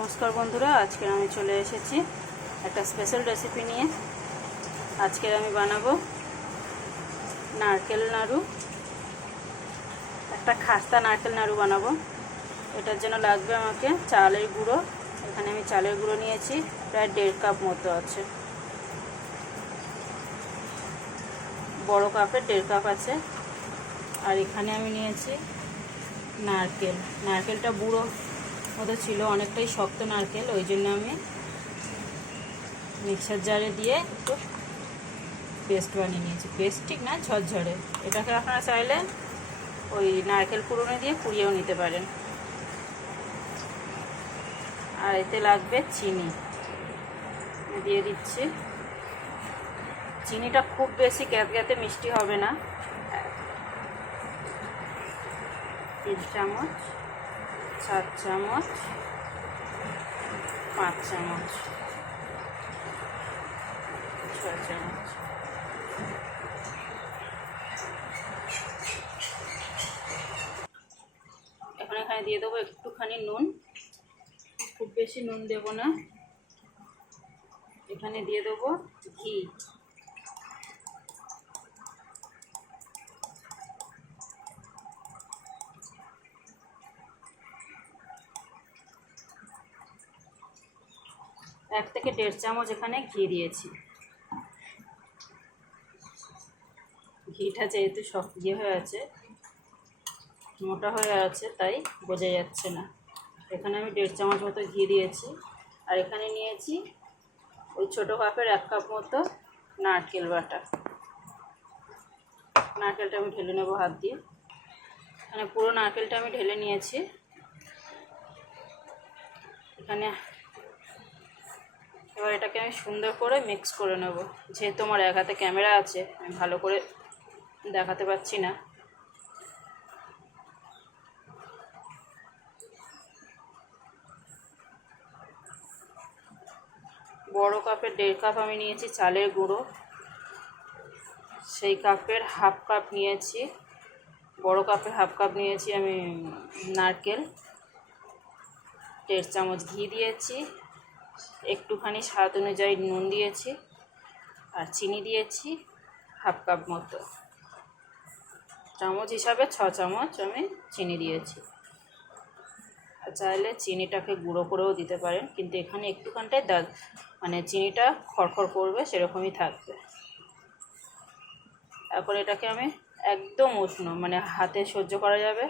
নমস্কার বন্ধুরা, আজকে আমি চলে এসেছি একটা স্পেশাল রেসিপি নিয়ে। আজকে আমি বানাবো নারকেল নাড়ু, একটা খাস্তা নারকেল নাড়ু বানাবো। এটার জন্য লাগবে আমাকে চালের গুঁড়ো। এখানে আমি চালের গুঁড়ো নিয়েছি, প্রায় 1.5 কাপ মতো আছে। বড় কাপের 1.5 কাপ আছে। আর এখানে আমি নিয়েছি নারকেলটা বুড়ো মতো ছিল, অনেকটাই শক্ত নারকেল, ওই জন্য আমি মিক্সার জারে দিয়ে একটু পেস্ট বানিয়ে নিয়েছি। পেস্ট ঠিক না, ঝরঝরে। এটাকে আপনারা চাইলে ওই নারকেল কুড়োনো দিয়ে কুড়িয়েও নিতে পারেন। আর এতে লাগবে চিনি, দিয়ে দিচ্ছি। চিনিটা খুব বেশি গ্যাতে মিষ্টি হবে না। 3 চামচ, 4 চামচ, 5 চামচ, 6 চামচ। এখানে দিয়ে দেবো একটুখানি নুন, খুব বেশি নুন দেব না। এখানে দিয়ে দেবো ঘি, এক থেকে 1.5 চামচ এখানে ঘি দিয়েছি। ঘিটা যেহেতু সব হয়ে আছে, মোটা হয়ে আছে, তাই বোঝা যাচ্ছে না। এখানে আমি 1.5 চামচ মতো ঘি দিয়েছি। আর এখানে নিয়েছি ওই ছোটো কাপের 1 কাপ মতো নারকেল বাটা। নারকেলটা আমি ঢেলে নেবো হাত দিয়ে। এখানে পুরো নারকেলটা আমি ঢেলে নিয়েছি। এখানে এবার এটাকে আমি সুন্দর করে মিক্স করে নেব। যেহেতু আমার এক হাতে ক্যামেরা আছে, আমি ভালো করে দেখাতে পাচ্ছি না। বড় কাপের 1.5 কাপ আমি নিয়েছি চালের গুঁড়ো, সেই কাপের 1/2 কাপ নিয়েছি, বড় কাপের 1/2 কাপ নিয়েছি আমি নারকেল। 1.5 চামচ ঘি দিয়েছি, একটুখানি স্বাদ অনুযায়ী নুন দিয়েছি, আর চিনি দিয়েছি 1/2 কাপ মতো। চামচ হিসাবে 6 চামচ আমি চিনি দিয়েছি। আর চাইলে চিনিটাকে গুঁড়ো করেও দিতে পারেন, কিন্তু এখানে একটুখানটাই মানে চিনিটা খড়খড় করবে, সেরকমই থাকবে। এখন এটাকে আমি একদম উষ্ণ, মানে হাতে সহ্য করা যাবে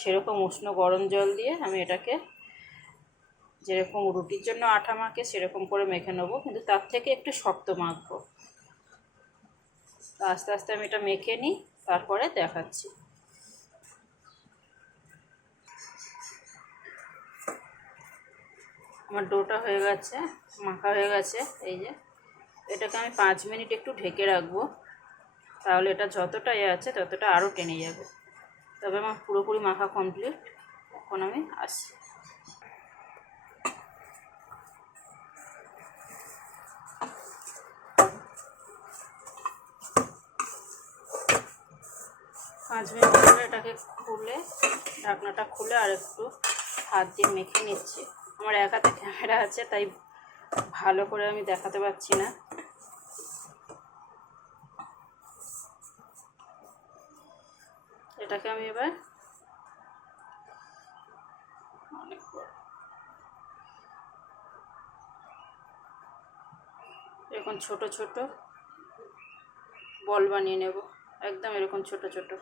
সেরকম উষ্ণ গরম জল দিয়ে আমি এটাকে, যেরকম রুটির জন্য আঠা মাখে সেরকম করে মেখে নেবো, কিন্তু তার থেকে একটু শক্ত মাখবো। আস্তে আস্তে আমি এটা মেখে নিই, তারপরে দেখাচ্ছি। আমার ডোটা হয়ে গেছে, মাখা হয়ে গেছে। এই যে এটাকে আমি 5 মিনিট একটু ঢেকে রাখবো, তাহলে এটা যতটা আছে ততটা আরও টেনে যাবে। তবে আমার পুরোপুরি মাখা কমপ্লিট। এখন আমি আসছি। পাঁচ মিনিট পরে এটাকে খুলে, ঢাকনাটা খুলে আর একটু হাত দিয়ে মেখে নিচ্ছি। আমার এক হাতে ক্যামেরা আছে, তাই ভালো করে আমি দেখাতে পারছি না। এটাকে আমি এবার এরকম ছোট ছোট বল বানিয়ে নেব, একদম এরকম ছোট ছোট।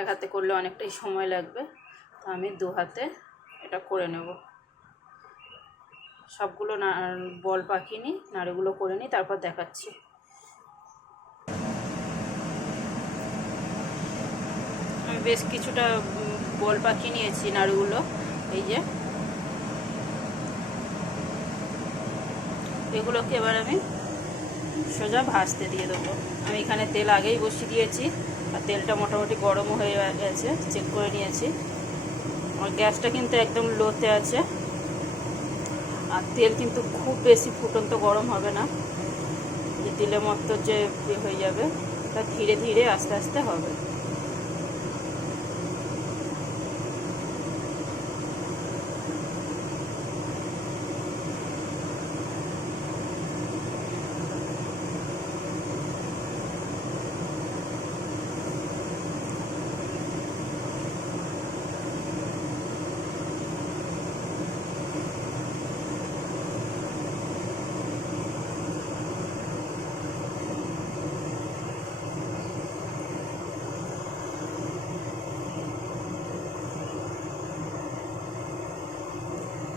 এক হাতে করলে অনেকটাই সময় লাগবে, তো আমি 2 হাতে এটা করে নেব। সবগুলো বল পাকিয়ে নিই, নাড়ুগুলো করে নিই, তারপর দেখাচ্ছি। আমি বেশ কিছুটা বল পাকিয়ে নিয়েছি নাড়ুগুলো। এই যে এগুলোকে এবার আমি সোজা ভাজতে দিয়ে দেবো। আমি এখানে তেল আগেই বসিয়ে দিয়েছি, আর তেলটা মোটামুটি গরমও হয়ে গেছে, চেক করে নিয়েছি। আমার গ্যাসটা কিন্তু একদম লোতে আছে। আর তেল কিন্তু খুব বেশি ফুটন্ত গরম হবে না, যে তেলের মতো যে হয়ে যাবে, তা ধীরে ধীরে আস্তে আস্তে হবে।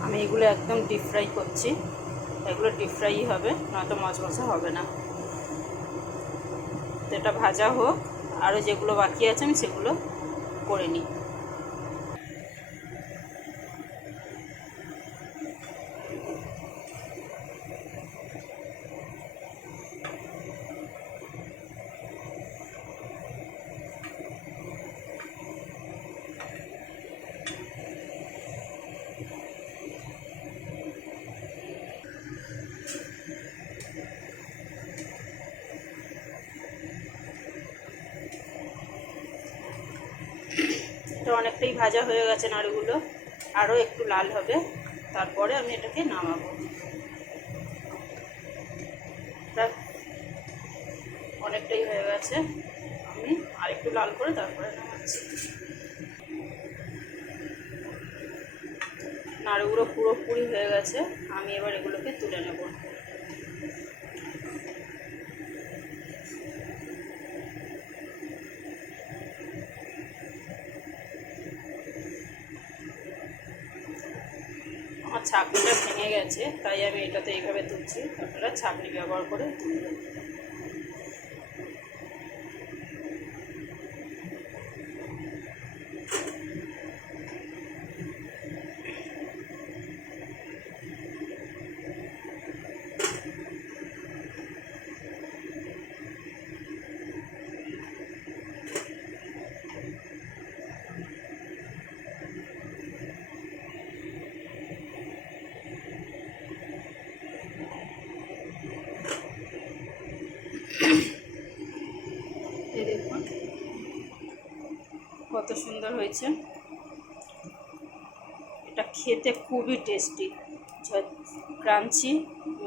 আমি এগুলো একদম ডিপ ফ্রাই করছি, এগুলো ডিপ ফ্রাই হবে, নয়তো মচমচে হবে না। তো এটা ভাজা হোক, আরও যেগুলো বাকি আছে আমি সেগুলো করে নিই। এটা অনেকটাই ভাজা হয়ে গেছে নাড়ুগুলো, আরও একটু লাল হবে, তারপরে আমি এটাকে নামাবো। অনেকটাই হয়ে গেছে, আমি আরেকটু লাল করে তারপরে নামাচ্ছি। নাড়ুগুলো পুরোপুরি হয়ে গেছে, আমি এবার এগুলোকে তুলে নেব। আমার ছাঁকনিটা ভেঙে গেছে, তাই আমি এটাতে এইভাবে তুলছি, আপনারা ছাঁকনি ব্যবহার করে তুলবেন। এই দেখুন কত সুন্দর হয়েছে, এটা খেতে খুবই টেস্টি, ক্রাঞ্চি,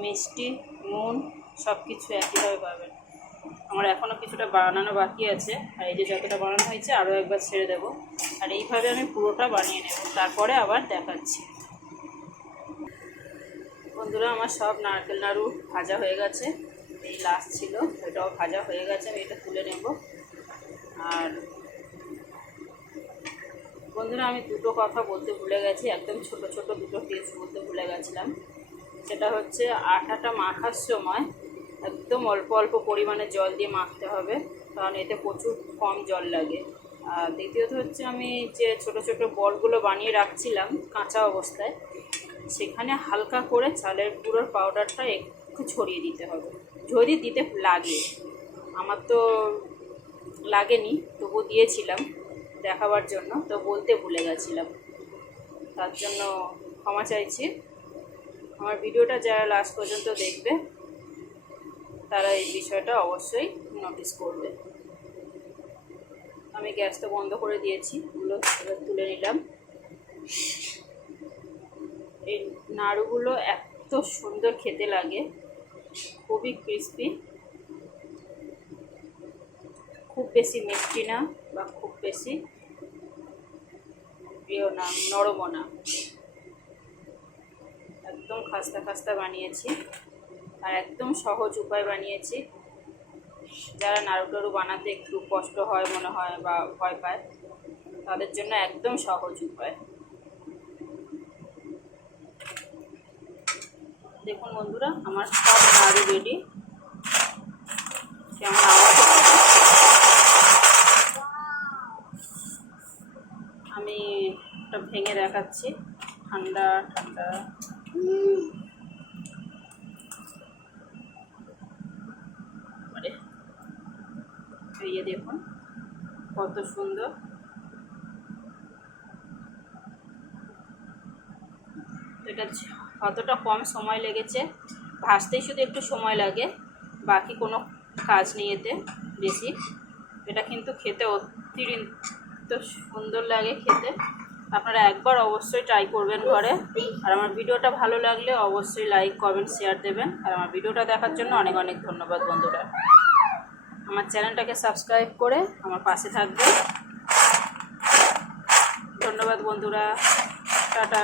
মিষ্টি, নুন সব কিছু একইভাবে পাবেন। আমার এখনও কিছুটা বানানো বাকি আছে, আর এই যে যতটা বানানো হয়েছে আরও একবার ছেড়ে দেবো, আর এইভাবে আমি পুরোটা বানিয়ে নেব, তারপরে আবার দেখাচ্ছি। বন্ধুরা, আমার সব নারকেল নাড়ু ভাজা হয়ে গেছে, এই লাস্ট ছিল, এটাও ভাজা হয়ে গেছে, আমি এটা তুলে নেব। আর বন্ধুরা, আমি দুটো কথা বলতে ভুলে গেছি, একদম ছোট ছোট দুটো টিপস বলতে ভুলে গেছিলাম। সেটা হচ্ছে আটাটা মাখার সময় একদম অল্প অল্প পরিমাণে জল দিয়ে মাখতে হবে, কারণ এতে প্রচুর কম জল লাগে। আর দ্বিতীয়ত হচ্ছে, আমি যে ছোট ছোট বলগুলো বানিয়ে রাখছিলাম কাঁচা অবস্থায়, সেখানে হালকা করে চালের গুঁড়োর পাউডারটা একটু ছড়িয়ে দিতে হবে, যদি দিতে লাগে। আমার তো লাগেনি, তবু দিয়েছিলাম দেখাবার জন্য, তো বলতে ভুলে গেছিলাম, তার জন্য ক্ষমা চাইছি। আমার ভিডিওটা যারা লাস্ট পর্যন্ত দেখবে তারা এই বিষয়টা অবশ্যই নোটিস করবে। আমি গ্যাসটা বন্ধ করে দিয়েছি, এগুলো তুলে নিলাম। এই নাড়ুগুলো এত সুন্দর খেতে লাগে, খুবই ক্রিস্পি, খুব বেশি মিষ্টি না বা খুব বেশি প্রিয় না, নরমও না, একদম খাস্তা খাস্তা বানিয়েছি, আর একদম সহজ উপায় বানিয়েছি। যারা নাড়ু টাড়ু বানাতে একটু কষ্ট হয় মনে হয় বা ভয় পায়, তাদের জন্য একদম সহজ উপায়। দেখুন বন্ধুরা, আমার সব নাড়ু রেডি। কেমন আওয়াজ হচ্ছে, আমি একটা ভেঙে দেখাচ্ছি, ঠান্ডা ঠান্ডা। এই দেখুন কত সুন্দর, এটা কতটা কম সময় লেগেছে, ভাজতেই শুধু একটু সময় লাগে, বাকি কোনো কাজ নেই এতে বেশি। এটা কিন্তু খেতে অতিরিক্ত সুন্দর লাগে খেতে। আপনারা একবার অবশ্যই ট্রাই করবেন ঘরে। আর আমার ভিডিওটা ভালো লাগলে অবশ্যই লাইক কমেন্ট শেয়ার দেবেন। আর আমার ভিডিওটা দেখার জন্য অনেক অনেক ধন্যবাদ বন্ধুরা। আমার চ্যানেলটাকে সাবস্ক্রাইব করে আমার পাশে থাকবেন। ধন্যবাদ বন্ধুরা, টাটা।